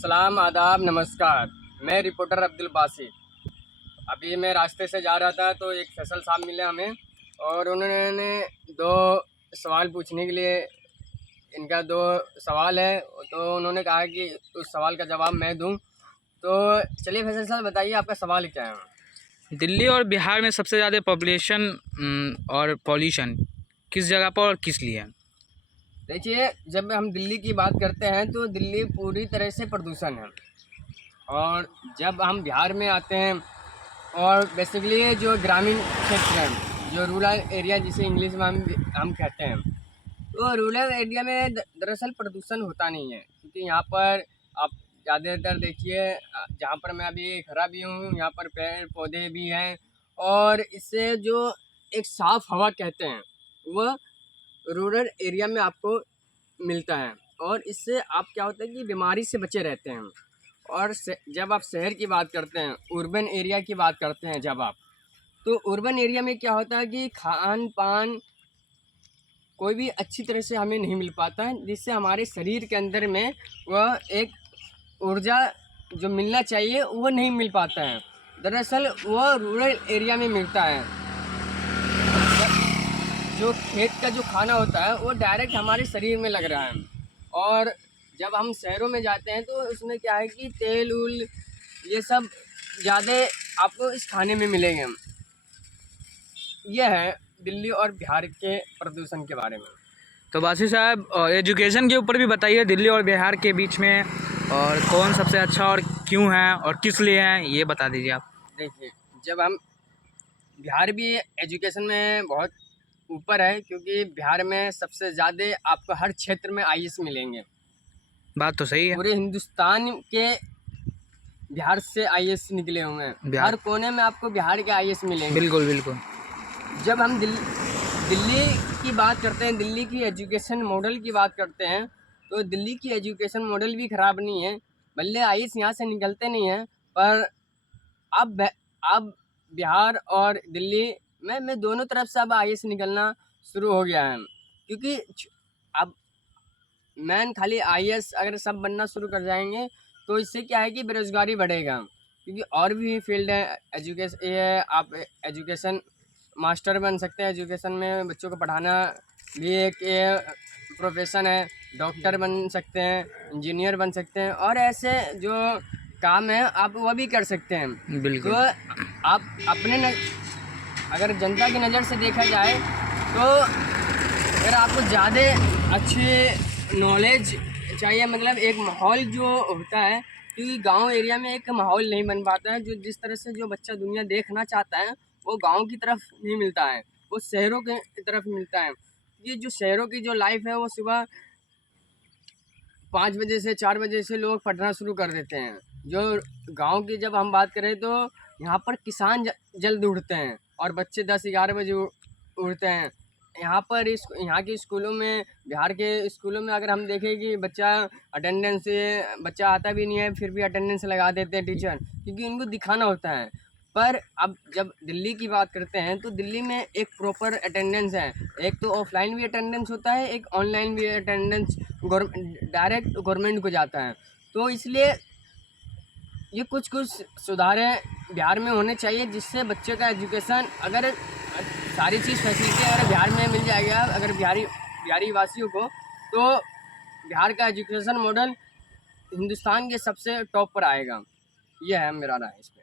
सलाम, आदाब, नमस्कार। मैं रिपोर्टर अब्दुल बासित। अभी मैं रास्ते से जा रहा था तो एक फैसल साहब मिले हमें और उन्होंने दो सवाल पूछने के लिए, इनका दो सवाल है तो उन्होंने कहा कि उस सवाल का जवाब मैं दूं। तो चलिए फैसल साहब बताइए आपका सवाल क्या है। दिल्ली और बिहार में सबसे ज़्यादा पॉपुलेशन और पॉल्यूशन किस जगह पर और किस लिए है? देखिए, जब हम दिल्ली की बात करते हैं तो दिल्ली पूरी तरह से प्रदूषण है। और जब हम बिहार में आते हैं और बेसिकली जो ग्रामीण क्षेत्र है, जो रूरल एरिया जिसे इंग्लिश में हम कहते हैं, तो रूरल एरिया में दरअसल प्रदूषण होता नहीं है, क्योंकि यहाँ पर आप ज़्यादातर देखिए, जहाँ पर मैं अभी खड़ा भी हूँ यहाँ पर पेड़ पौधे भी हैं और इससे जो एक साफ़ हवा कहते हैं वह रूरल एरिया में आपको मिलता है। और इससे आप क्या होता है कि बीमारी से बचे रहते हैं। और जब आप शहर की बात करते हैं, अर्बन एरिया की बात करते हैं जब आप, तो अर्बन एरिया में क्या होता है कि खान पान कोई भी अच्छी तरह से हमें नहीं मिल पाता है, जिससे हमारे शरीर के अंदर में वह एक ऊर्जा जो मिलना चाहिए वो नहीं मिल पाता है। दरअसल वह रूरल एरिया में मिलता है। जो खेत का जो खाना होता है वो डायरेक्ट हमारे शरीर में लग रहा है। और जब हम शहरों में जाते हैं तो उसमें क्या है कि तेल उल ये सब ज़्यादा आपको इस खाने में मिलेंगे। यह है दिल्ली और बिहार के प्रदूषण के बारे में। तो बासी साहब, एजुकेशन के ऊपर भी बताइए, दिल्ली और बिहार के बीच में और कौन सबसे अच्छा और क्यों है और किस लिए है, ये बता दीजिए आप। देखिए, जब हम बिहार भी एजुकेशन में बहुत ऊपर है, क्योंकि बिहार में सबसे ज़्यादा आपको हर क्षेत्र में आईएएस मिलेंगे। बात तो सही है। पूरे हिंदुस्तान के बिहार से आईएएस निकले हुए हैं, हर कोने में आपको बिहार के आईएएस मिलेंगे। बिल्कुल बिल्कुल। जब हम दिल्ली की बात करते हैं, दिल्ली की एजुकेशन मॉडल की बात करते हैं, तो दिल्ली की एजुकेशन मॉडल भी ख़राब नहीं है। भले आईएएस यहाँ से निकलते नहीं हैं, पर अब बिहार और दिल्ली में दोनों तरफ से अब आईएएस निकलना शुरू हो गया है। क्योंकि अब मैन खाली आईएएस अगर सब बनना शुरू कर जाएंगे तो इससे क्या है कि बेरोज़गारी बढ़ेगा। क्योंकि और भी फील्ड है, एजुकेशन ये है, आप एजुकेशन मास्टर बन सकते हैं, एजुकेशन में बच्चों को पढ़ाना भी एक ये प्रोफेशन है। डॉक्टर बन सकते हैं, इंजीनियर बन सकते हैं, और ऐसे जो काम है आप वह भी कर सकते हैं। बिल्कुल। तो आप अपने अगर जनता की नज़र से देखा जाए तो अगर आपको ज़्यादा अच्छे नॉलेज चाहिए, मतलब एक माहौल जो होता है, क्योंकि गांव एरिया में एक माहौल नहीं बन पाता है, जो जिस तरह से जो बच्चा दुनिया देखना चाहता है वो गांव की तरफ नहीं मिलता है, वो शहरों के तरफ मिलता है। ये जो शहरों की जो लाइफ है वो सुबह 5 बजे से 4 बजे से लोग पढ़ना शुरू कर देते हैं। जो गांव की जब हम बात करें तो यहाँ पर किसान जल्द उठते हैं और बच्चे 10-11 बजे उठते हैं। यहाँ के स्कूलों में, बिहार के स्कूलों में अगर हम देखें कि बच्चा आता भी नहीं है फिर भी अटेंडेंस लगा देते हैं टीचर, क्योंकि उनको दिखाना होता है। पर अब जब दिल्ली की बात करते हैं तो दिल्ली में एक प्रॉपर अटेंडेंस है। एक तो ऑफलाइन भी अटेंडेंस होता है, एक ऑनलाइन भी अटेंडेंस डायरेक्ट गवर्नमेंट को जाता है। तो इसलिए ये कुछ सुधारें बिहार में होने चाहिए, जिससे बच्चे का एजुकेशन, अगर सारी चीज़ फैसिलिटी अगर बिहार में मिल जाएगा, अगर बिहारी वासियों को, तो बिहार का एजुकेशन मॉडल हिंदुस्तान के सबसे टॉप पर आएगा। यह है मेरा राय इस पर।